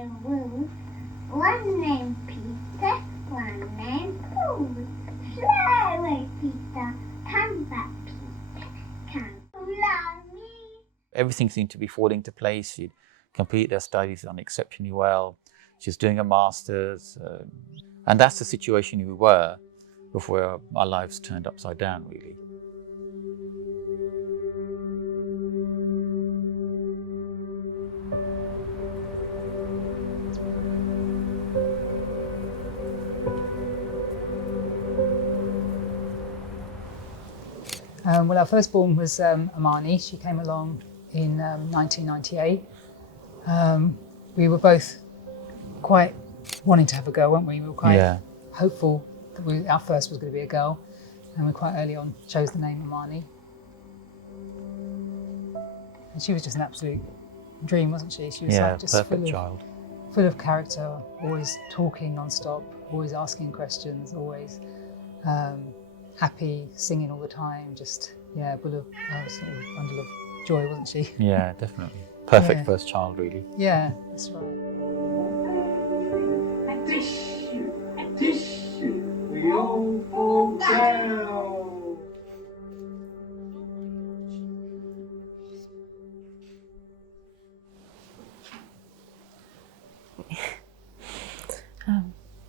the room. One named Peter, one named Paul. Fly away, Peter. Come back, Peter. Come love me. Everything seemed to be falling into place. She'd completed her studies on exceptionally well. She was doing a master's. And that's the situation we were before our lives turned upside down, really. Well, our firstborn was Amani. She came along in 1998. We were both quite wanting to have a girl, weren't we? We were quite hopeful that our first was going to be a girl, and we quite early on chose the name Amani. And she was just an absolute dream, wasn't she? She was like just perfect child. Full of character, always talking non-stop, always asking questions, always happy, singing all the time, just full of sort of bundle of joy, wasn't she? Yeah, definitely. Perfect first child, really. Yeah, that's right. Tissue, we all fall down.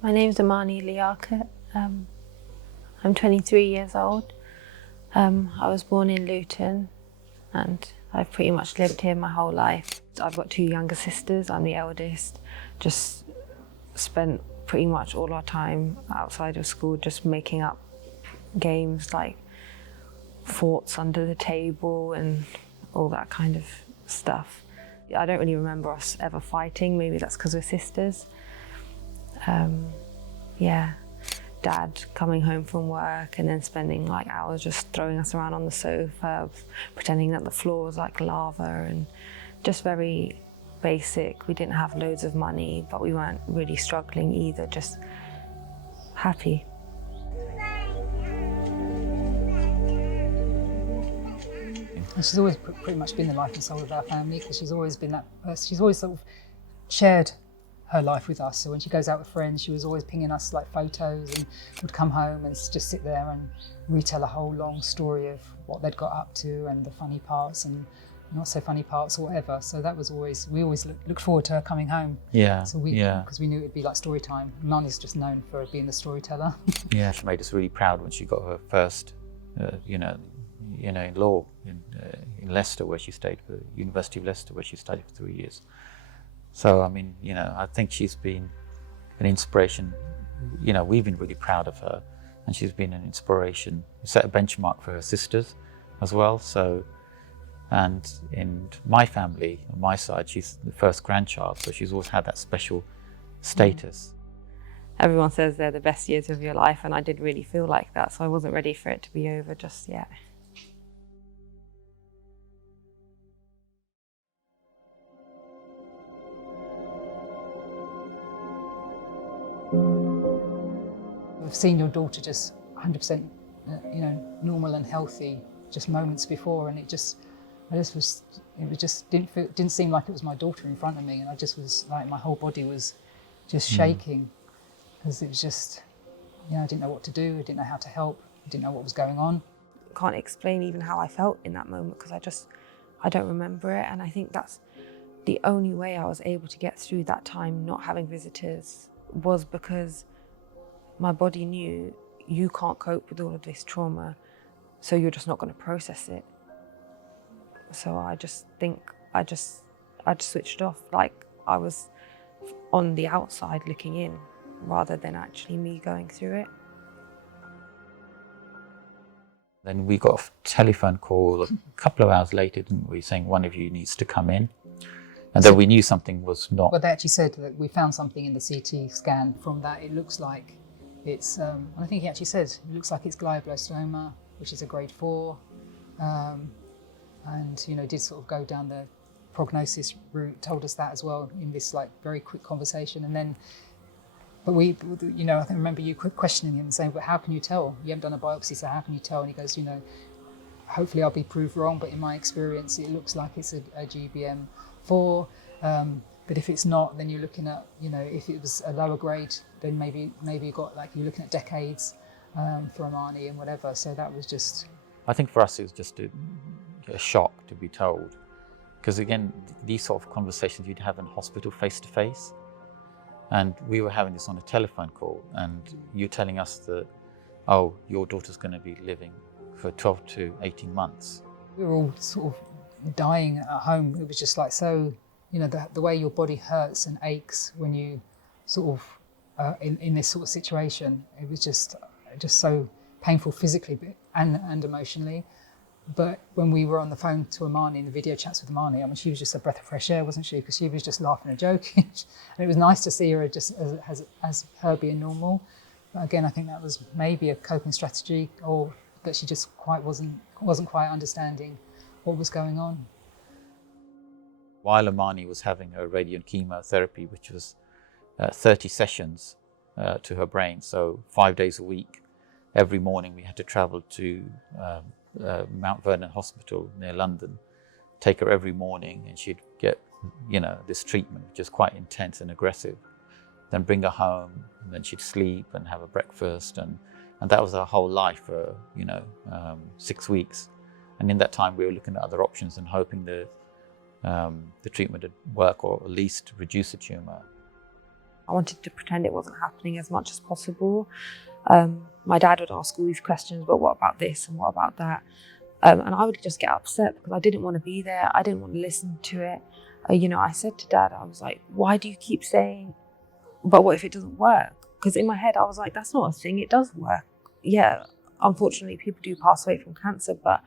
My name's Amani Liaquat. I'm 23 years old. I was born in Luton and I've pretty much lived here my whole life. I've got two younger sisters, I'm the eldest. Just spent pretty much all our time outside of school just making up games like forts under the table and all that kind of stuff. I don't really remember us ever fighting, maybe that's because we're sisters. Dad coming home from work and then spending like hours just throwing us around on the sofa, pretending that the floor was like lava, and just very basic. We didn't have loads of money, but we weren't really struggling either, just happy. And she's always pretty much been the life and soul of our family, because she's always been that person. She's always sort of shared her life with us. So when she goes out with friends, she was always pinging us like photos, and would come home and just sit there and retell a whole long story of what they'd got up to and the funny parts and not so funny parts or whatever. So that was always, we always looked forward to her coming home. Yeah. So because we knew it'd be like story time. Mani's just known for being the storyteller. Yeah, she made us really proud when she got her first, in law in Leicester, where she stayed for the University of Leicester, where she studied for 3 years. So, I mean, I think she's been an inspiration. We've been really proud of her, and she's been an inspiration, set a benchmark for her sisters as well. So, and in my family, on my side, she's the first grandchild, so she's always had that special status. Everyone says they're the best years of your life, and I did really feel like that, so I wasn't ready for it to be over just yet. I've seen your daughter just 100%, normal and healthy, just moments before, and it just didn't seem like it was my daughter in front of me, and I just was like, my whole body was just shaking, because it was just, I didn't know what to do, I didn't know how to help, I didn't know what was going on. I can't explain even how I felt in that moment, because I don't remember it, and I think that's the only way I was able to get through that time not having visitors, was because my body knew you can't cope with all of this trauma, so you're just not going to process it. So I just think I just switched off, like I was on the outside looking in rather than actually me going through it. Then we got a telephone call a couple of hours later, didn't we, saying one of you needs to come in. And then we knew something was not. Well, they actually said that we found something in the CT scan from that. It looks like it's, I think he actually said, it looks like it's Glioblastoma, which is a grade 4. And, did sort of go down the prognosis route, told us that as well in this like very quick conversation. And then, but I think I remember you questioning him and saying, but how can you tell? You haven't done a biopsy, so how can you tell? And he goes, hopefully I'll be proved wrong, but in my experience, it looks like it's a GBM4. But if it's not, then you're looking at, you know, if it was a lower grade, then maybe you got like, you're looking at decades for Amani and whatever. So that was just. I think for us it was just a shock to be told, because again, these sort of conversations you'd have in hospital face to face, and we were having this on a telephone call, and you're telling us that, oh, your daughter's going to be living for 12 to 18 months. We were all sort of dying at home. It was just like, so, you know, the way your body hurts and aches when you sort of in this sort of situation, it was just so painful physically and emotionally. But when we were on the phone to Amani, in the video chats with Amani, I mean, she was just a breath of fresh air, wasn't she? Because she was just laughing and joking. And it was nice to see her just as her being normal. But again, I think that was maybe a coping strategy, or that she just wasn't quite understanding what was going on. While Amani was having her radio and chemotherapy, which was 30 sessions to her brain, so 5 days a week, every morning we had to travel to Mount Vernon Hospital near London, take her every morning, and she'd get, you know, this treatment, which is quite intense and aggressive. Then bring her home, and then she'd sleep and have a breakfast, and that was her whole life for, you know, 6 weeks. And in that time, we were looking at other options and hoping that the treatment would work, or at least reduce the tumour. I wanted to pretend it wasn't happening as much as possible. My dad would ask all these questions, but what about this and what about that? And I would just get upset because I didn't want to be there. I didn't want to listen to it. You know, I said to Dad, I was like, why do you keep saying, but what if it doesn't work? Because in my head, I was like, that's not a thing. It does work. Yeah, unfortunately, people do pass away from cancer, but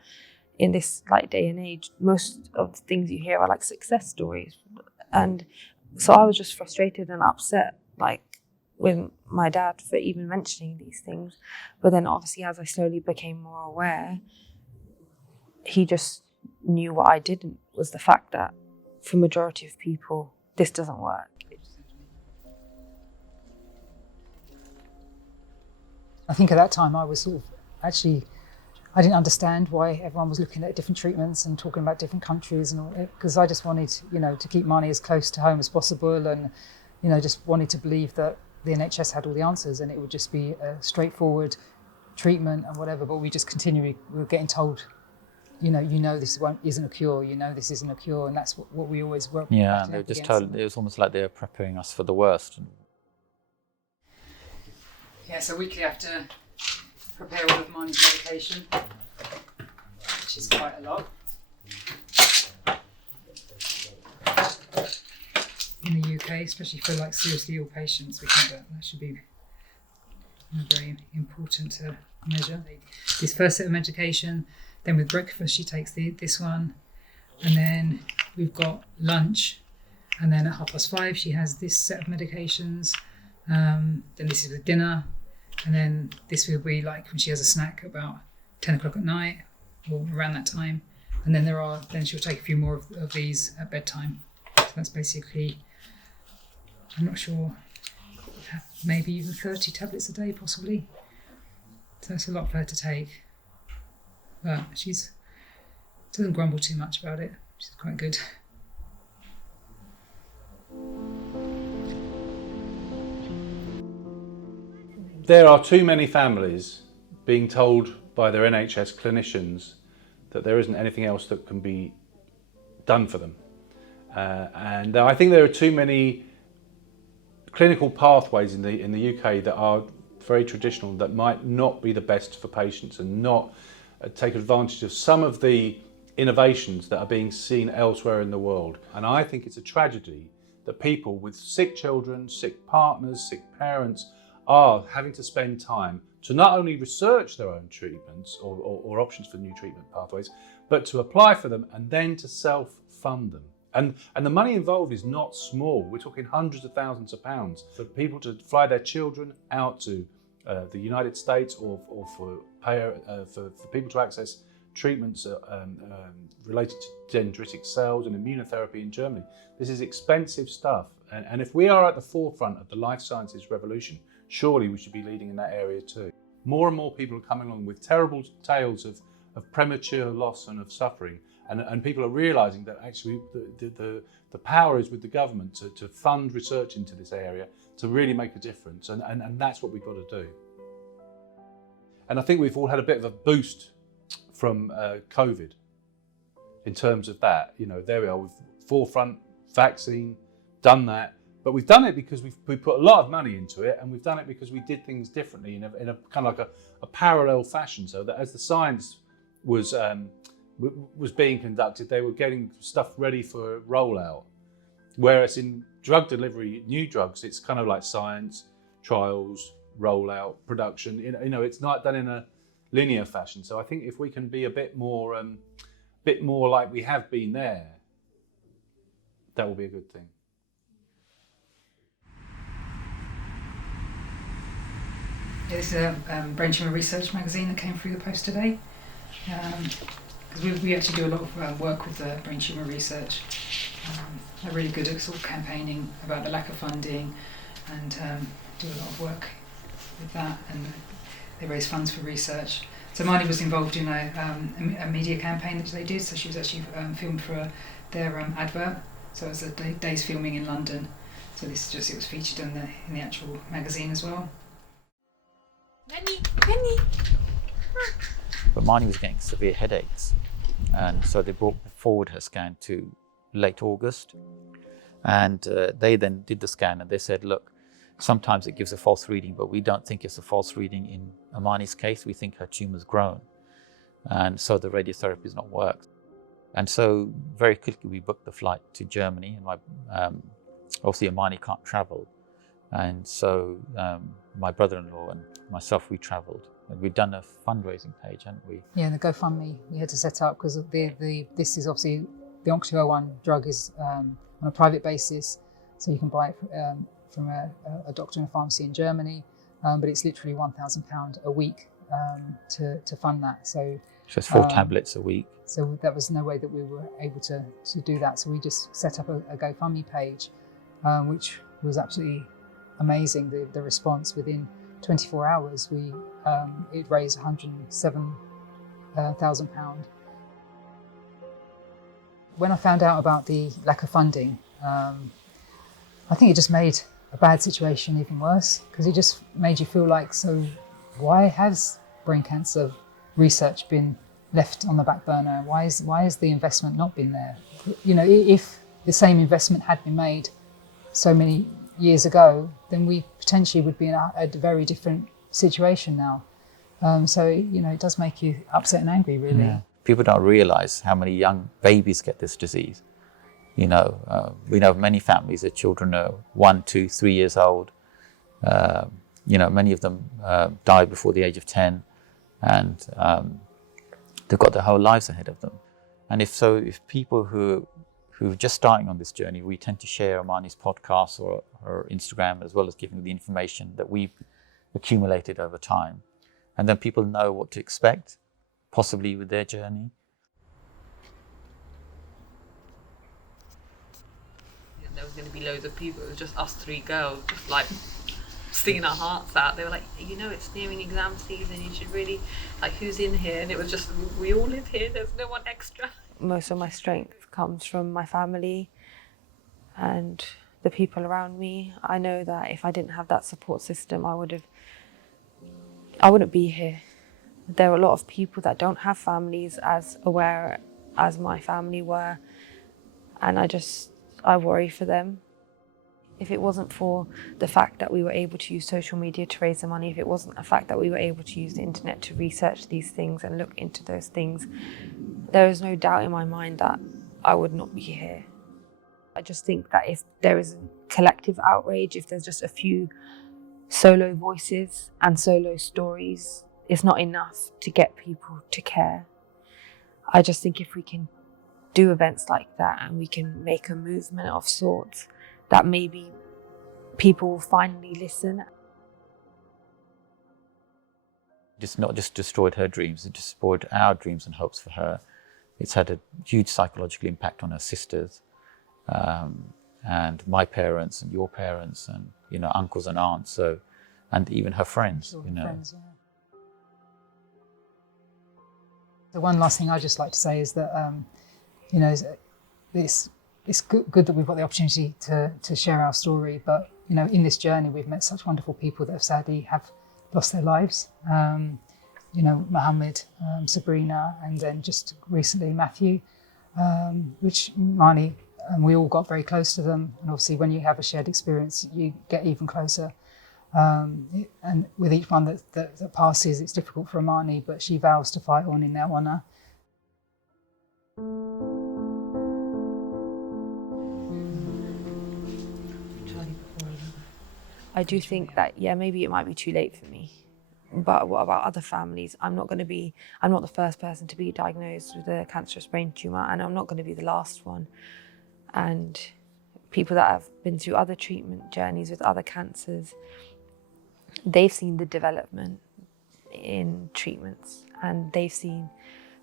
in this like day and age, most of the things you hear are like success stories. And so I was just frustrated and upset, like, with my dad for even mentioning these things. But then obviously, as I slowly became more aware, he just knew what I didn't, was the fact that for majority of people, this doesn't work. I think at that time I was sort of actually, I didn't understand why everyone was looking at different treatments and talking about different countries, and all, because I just wanted, you know, to keep Mani as close to home as possible, and, you know, just wanted to believe that the NHS had all the answers and it would just be a straightforward treatment and whatever. But we were getting told, you know, this isn't a cure, you know, this isn't a cure, and that's what we always were. Yeah, they were just told, it was almost like they were preparing us for the worst. Yeah, so weekly I have to prepare all of Mani's medication, which is quite a lot. In the UK, especially for like seriously ill patients, we think that should be very important to measure. This first set of medication, then with breakfast she takes this one, and then we've got lunch, and then at 5:30 she has this set of medications. Then this is with dinner, and then this will be like when she has a snack about 10 o'clock at night or around that time, and then she'll take a few more of these at bedtime. So that's basically, I'm not sure, maybe even 30 tablets a day possibly. So it's a lot for her to take, but she doesn't grumble too much about it. She's quite good. There are too many families being told by their NHS clinicians that there isn't anything else that can be done for them. And I think there are too many clinical pathways in the UK that are very traditional, that might not be the best for patients and not take advantage of some of the innovations that are being seen elsewhere in the world. And I think it's a tragedy that people with sick children, sick partners, sick parents are having to spend time to not only research their own treatments or options for new treatment pathways, but to apply for them and then to self-fund them. And the money involved is not small. We're talking hundreds of thousands of pounds for people to fly their children out to the United States, or for people to access treatments related to dendritic cells and immunotherapy in Germany. This is expensive stuff. And if we are at the forefront of the life sciences revolution, surely we should be leading in that area too. More and more people are coming along with terrible tales of premature loss and of suffering. And people are realising that actually the power is with the government to fund research into this area to really make a difference, and that's what we've got to do. And I think we've all had a bit of a boost from COVID in terms of that. You know, there we are with forefront vaccine, done that, but we've done it because we put a lot of money into it, and we've done it because we did things differently in a kind of like a parallel fashion, so that as the science was being conducted, they were getting stuff ready for rollout. Whereas in drug delivery, new drugs, it's kind of like science, trials, rollout, production. You know, it's not done in a linear fashion. So I think if we can be a bit more like we have been there, that will be a good thing. Yeah, this is a Brain Tumour Research magazine that came through the post today. Because we actually do a lot of work with Brain Tumour Research. They're really good at sort of campaigning about the lack of funding, and do a lot of work with that, and they raise funds for research. So Amani was involved in a media campaign that they did, so she was actually filmed for their advert. So it was a day's filming in London. So it was featured in the actual magazine as well. Penny. But Amani was getting severe headaches, and so they brought forward her scan to late August, and they then did the scan, and they said, look, sometimes it gives a false reading, but we don't think it's a false reading in Amani's case. We think her tumour's grown, and so the radiotherapy has not worked. And so very quickly we booked the flight to Germany, and obviously Amani can't travel, and so my brother-in-law and myself, we travelled. And we'd done a fundraising page, hadn't we? Yeah, the GoFundMe we had to set up, because this is obviously the ONC201 drug is on a private basis, so you can buy it from a doctor in a pharmacy in Germany, but it's literally £1,000 a week to fund that. So it's 4 tablets a week. So there was no way that we were able to do that. So we just set up a GoFundMe page, which was absolutely amazing. The response within 24 hours, it raised £107,000. When I found out about the lack of funding, I think it just made a bad situation even worse, because it just made you feel like, so why has brain cancer research been left on the back burner? Why has the investment not been there? You know, if the same investment had been made so many years ago, then we potentially would be in a very different situation now. So, you know, it does make you upset and angry, really. Yeah. People don't realise how many young babies get this disease. You know, we know of many families that children are 1, 2, 3 years old. You know, many of them die before the age of 10, and they've got their whole lives ahead of them. And if people who are just starting on this journey, we tend to share Amani's podcast or her Instagram, as well as giving the information that we've accumulated over time. And then people know what to expect, possibly with their journey. There was going to be loads of people. It was just us 3 girls, just like singing our hearts out. They were like, you know, it's nearing exam season, you should really, like, who's in here? And it was just, we all live here, there's no one extra. Most of my strength comes from my family and the people around me. I know that if I didn't have that support system, I wouldn't be here. There are a lot of people that don't have families as aware as my family were, and I worry for them. If it wasn't for the fact that we were able to use social media to raise the money, if it wasn't the fact that we were able to use the internet to research these things and look into those things, there is no doubt in my mind that I would not be here. I just think that if there is a collective outrage, if there's just a few solo voices and solo stories, it's not enough to get people to care. I just think if we can do events like that and we can make a movement of sorts, that maybe people will finally listen. It's not just destroyed her dreams, it destroyed our dreams and hopes for her. It's had a huge psychological impact on her sisters, and my parents and your parents, and, you know, uncles and aunts, so, and even her friends, you know. Friends, yeah. The one last thing I'd just like to say is that you know, it's good that we've got the opportunity to share our story. But you know, in this journey, we've met such wonderful people that have sadly lost their lives. You know, Mohammed, Sabrina, and then just recently Matthew, which Mani, and we all got very close to them. And obviously, when you have a shared experience, you get even closer. And with each one that passes, it's difficult for Amani, but she vows to fight on in their honour. I do think that, yeah, maybe it might be too late for me. But what about other families? I'm not the first person to be diagnosed with a cancerous brain tumour, and I'm not going to be the last one. And people that have been through other treatment journeys with other cancers, they've seen the development in treatments, and they've seen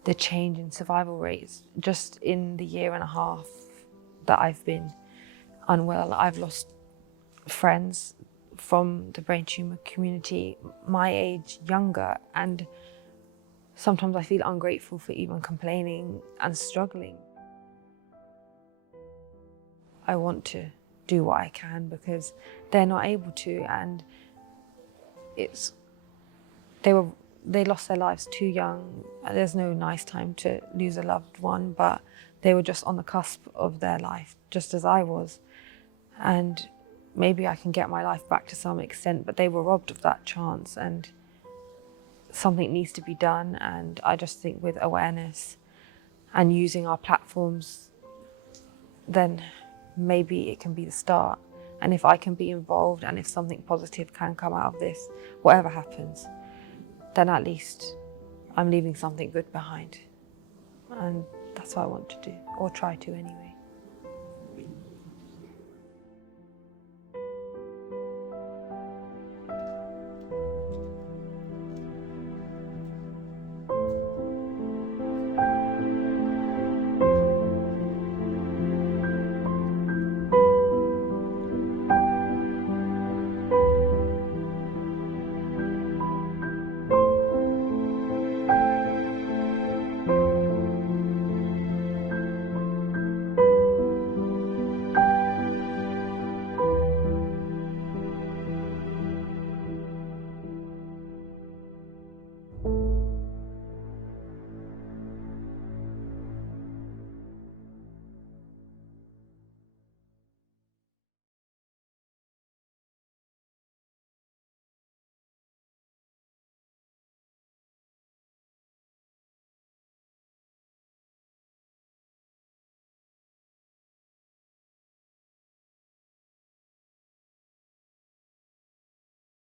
the change in survival rates. Just in the year and a half that I've been unwell, I've lost friends from the brain tumour community, my age, younger, and sometimes I feel ungrateful for even complaining and struggling. I want to do what I can because they're not able to, and they lost their lives too young. There's no nice time to lose a loved one, but they were just on the cusp of their life, just as I was. And maybe I can get my life back to some extent, but they were robbed of that chance, and something needs to be done. And I just think with awareness and using our platforms, then maybe it can be the start. And if I can be involved, and if something positive can come out of this, whatever happens, then at least I'm leaving something good behind. And that's what I want to do, or try to anyway.